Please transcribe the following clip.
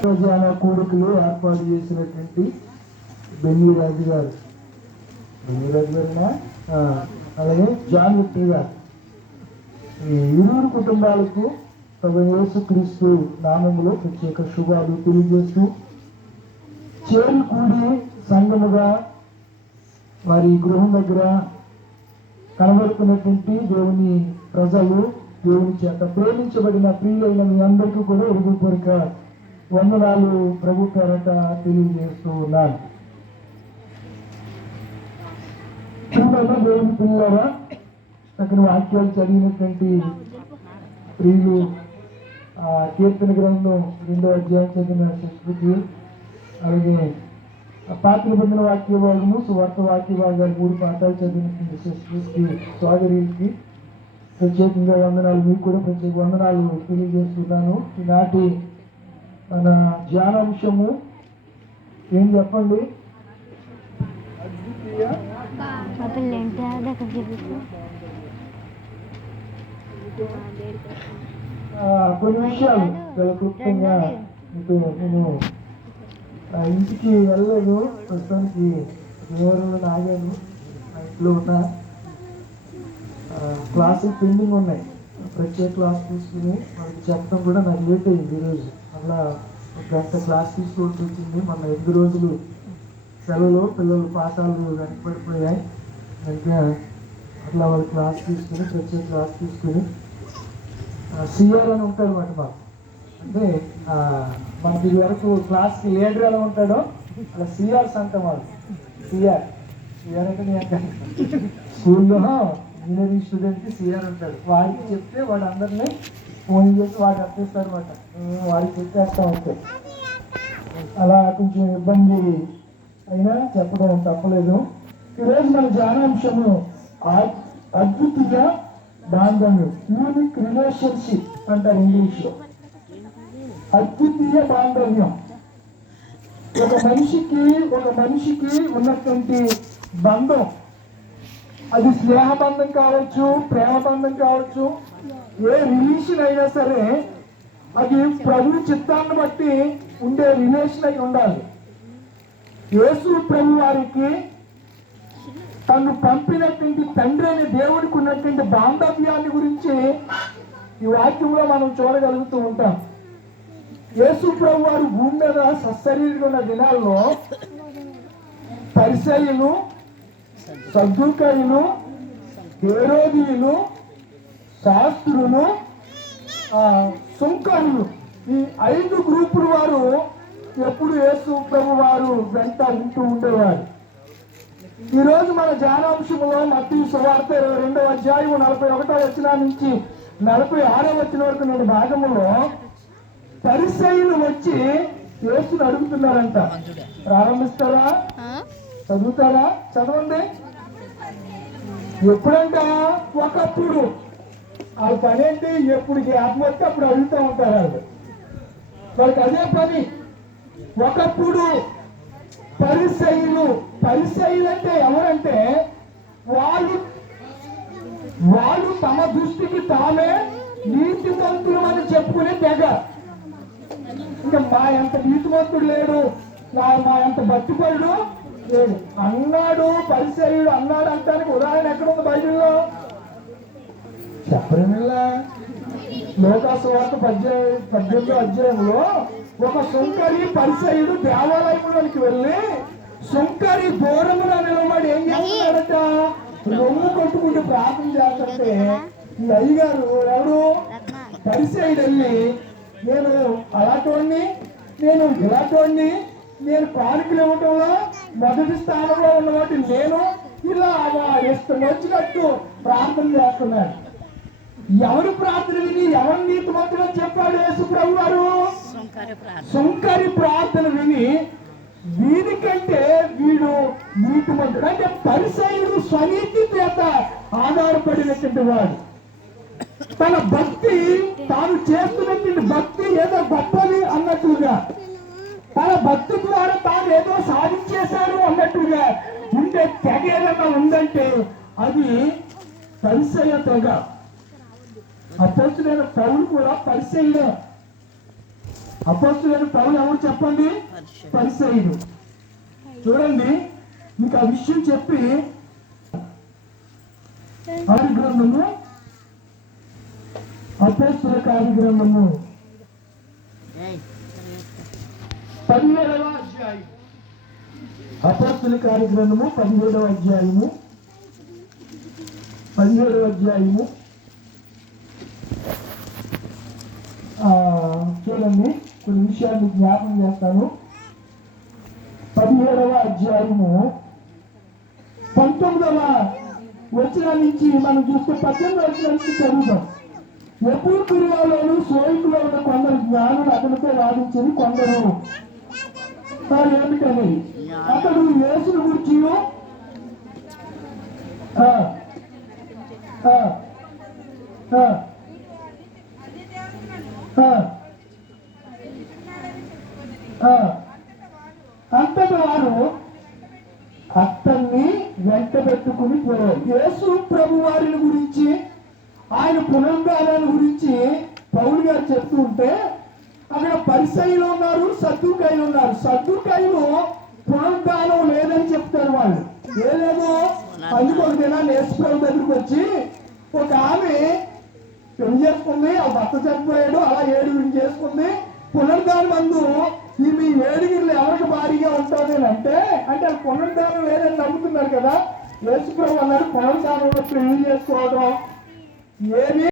ప్రజాన కూడికలు ఏర్పాటు చేసినటువంటి బెన్నీ రాజు గారు. బెన్నీ రాజు అలాగే జాన్ విక్టర్ గారు. ఈ ఇరువురు కుటుంబాలకు ప్రభు యేసు క్రీస్తు నామములో ప్రత్యేక శుభాలు తెలియజేస్తూ చేరి కూడి సంఘముగా వారి గృహం దగ్గర కనబడుతున్నటువంటి దేవుని ప్రజలు దేవుని చేత ప్రేమించబడిన ప్రియులైన మీ అందరికీ కూడా ఉరుగుపూరిక వందనాలు ప్రభు పేరట తెలియజేస్తూ ఉన్నాను చూడన్న దేవుని పిల్లరా? అక్కడ వాక్యాలు చదివినటువంటి ప్రియులు ఆ కీర్తన గ్రంథం రెండో అధ్యాయం చదివిన సంస్కృతి అలాగే ఆ పాత నిబంధన వాక్య భాగము సువార్త వాక్య భాగాలు మూడు పాఠాలు చదివినటువంటి సంస్కృతికి సోదరికి ప్రత్యేకంగా వందనాలు మీకు కూడా ప్రత్యేక వందనాలు తెలియజేస్తున్నాను. ఈనాటి మన ధ్యానాంశము ఏం చెప్పండి? కొన్ని విషయాలు చాలా క్లుప్తంగా మీకు నేను ఇంటికి వెళ్ళలేదు. ప్రస్తుతానికి దేవరంలో ఆగాను. ఇంట్లో ఉన్న. క్లాసులు పెండింగ్ ఉన్నాయి. ప్రత్యేక క్లాస్ తీసుకుని మనకి చెప్పడం కూడా నాకు లేట్ అయింది ఈరోజు అలా ఒక గంట క్లాస్ తీసుకోవాల్సి వచ్చింది మన ఎనిమిది రోజులు సెలవులో పిల్లలు పాఠాలు వెనకబడిపోయాయి. అంటే అట్లా వాళ్ళు క్లాస్ తీసుకుని ప్రత్యేక క్లాస్ తీసుకుని సిఆర్ అని ఉంటాడు అనమాట మాకు. అంటే మనకి ఇది వరకు క్లాస్కి లీడర్ ఎలా ఉంటాడో అలా సిఆర్స్ అంటాం వాళ్ళు. సిఆర్. సిఆర్ అంటే నేను స్కూల్లో ఇంజనీరింగ్ స్టూడెంట్కి సిఆర్ ఉంటాడు వాడికి చెప్తే వాడు అందరినీ ఫోన్ చేసి వాడు అప్పిస్తారు అనమాట వాడికి చెప్పేస్తా ఉంటాయి అలా కొంచెం ఇబ్బంది అయినా చెప్పడం తప్పలేదు. ఈరోజు మన ధ్యానాంశము ఆ- బాంధవ్యం యూనిక్ రిలేషన్షిప్ అంటారు ఇంగ్లీష్లో. అద్వితీయ బాంధవ్యం. ఒక మనిషికి ఒక మనిషికి ఉన్నటువంటి బంధం అది స్నేహబంధం కావచ్చు ప్రేమబంధం కావచ్చు ఏ రిలేషన్ అయినా సరే అది ప్రభు చిత్తాన్ని బట్టి ఉండే రిలేషన్ అయి ఉండాలి. యేసు ప్రభు వారికి తను పంపినటువంటి తండ్రి అనే దేవుడికి ఉన్నటువంటి బాంధవ్యాన్ని గురించి ఈ వాక్యంలో మనం చూడగలుగుతూ ఉంటాం. యేసు ప్రభు వారు భూమి మీద సశరీరులు ఉన్న దినాల్లో పరిశైలు సద్దుకయులు హేరోదీయులు శాస్త్రులు సుంకరులు. ఈ ఐదు గ్రూపుల వారు ఎప్పుడు యేసు ప్రభు వారు వెంట ఉంటూ ఉండేవారు. ఈ రోజు మన జానాంశంలో మట్టి సువార్త ఇరవై రెండవ అధ్యాయం నలభై ఒకటో వచ్చిన నుంచి నలభై ఆరో వచ్చిన వరకు నేను భాగంలో పరిశైలు వచ్చి యేసును అడుగుతున్నారంట. ప్రారంభిస్తారా? చదువుతారా? చదవండి. ఎప్పుడంట? ఒకప్పుడు. వాళ్ళ పని ఏంటి ఎప్పుడు జ్ఞాపకం వస్తే అప్పుడు అడుగుతూ ఉంటారు వాళ్ళు. వాళ్ళకి అదే పని. ఒకప్పుడు పరిశైలు పరిశైలు అంటే ఎవరంటే వాళ్ళు వాళ్ళు తమ దృష్టికి తామే నీతిమంతులు అని చెప్పుకునే తెగ. ఇంకా మా ఎంత నీతిమంతుడు లేడు నా మా ఎంత భక్తిపరుడు లేడు అన్నాడు పరిసయుడు అన్నాడు అంటానికి ఉదాహరణ ఎక్కడ ఉంది బైబిల్లో చెప్పరేమిల్లా లోకాసువార్త పద్దెనిమిది పద్దెనిమిది అధ్యాయంలో ఒక సుంకరి పరిచయుడు దేవాలయంలోనికి వెళ్ళి సుంకరి దూరమున నిలబడి ఏం చేస్తున్నాడట? రొమ్ము కొట్టుకుంటూ ప్రార్థన చేస్తుంటే ఈ అయ్యగారు ఎవరు? పరిచయుడు వెళ్ళి నేను అలాంటి నేను ఇలాంటి నేను కానుకలు ఇవ్వటంలో మొదటి స్థానంలో ఉన్నవాటి నేను ఇలా వచ్చినట్టు ప్రార్థన చేస్తున్నాను ఎవరు ప్రార్థన విని ఎవరు నీతిమంతుడు చెప్పాడు యేసు ప్రభు వారు సుంకరి ప్రార్థన. విని వీరికంటే వీడు నీతిమంతుడు అంటే పరిసయుడు స్వనీతి చేత ఆధారపడినటువంటి వాడు. తన భక్తి తాను చేస్తున్నటువంటి భక్తి ఏదో గొప్పది అన్నట్లుగా. తన భక్తి ద్వారా తాను ఏదో సాధించేశాడు అన్నట్టుగా ఉండే తెగ ఏదైనా ఉందంటే అది పరిసయ తెగ. అపోస్తులైన పౌలు కూడా పరిసయుడు అపోస్తులైన పౌలు ఎవరు చెప్పండి? పరిసయుడు చూడండి మీకు ఆ విషయం చెప్పి ఆది గ్రంథము అపోస్తుల కార్యగ్రంథము. అధ్యాయం అపస్తుల కార్యగ్రంథము పదిహేడవ అధ్యాయము. పదిహేడవ అధ్యాయము. చూడండి కొన్ని విషయాలు మీకు జ్ఞాపకం చేస్తాను. పదిహేడవ అధ్యాయము. పంతొమ్మిదవ వచ్చిన నుంచి మనం చూస్తే పద్దెనిమిది వచ్చిన నుంచి చదువుతాం ఎప్పుడు తిరుగాలోను సోయికులో ఉన్న కొందరు జ్ఞానులు అతనితో వాదించింది కొందరు. వారు ఏమిటని అతడు యేసును గురించి అంతటి వారు అత్తన్ని వెంట పెట్టుకుని పోయారు. యేసు ప్రభు వారిని గురించి ఆయన పునరుద్ధానాన్ని గురించి పౌలు గారు చెప్తూ ఉంటే అక్కడ పరిసైలు ఉన్నారు సద్దుకాయలు ఉన్నారు. సద్దుకాయలు వాళ్ళు ఏదేమో అందుకు ఒక దినాన్ని దగ్గరికి వచ్చి ఒక ఆమె పెళ్ళి చేసుకుంది ఆ భర్త చనిపోయాడు అలా ఏడుగురిని చేసుకుంది. పునరుద్ధానం మందు ఈ మీ ఏడుగురిలో ఎవరికి భారీగా ఉంటుంది అని అంటే అంటే అది పునరుద్ధానం లేదని నమ్ముతున్నారు కదా. యేసుప్రభు అన్నారు పునరుద్ధానంలో పెళ్ళి చేసుకోవడం ఏమి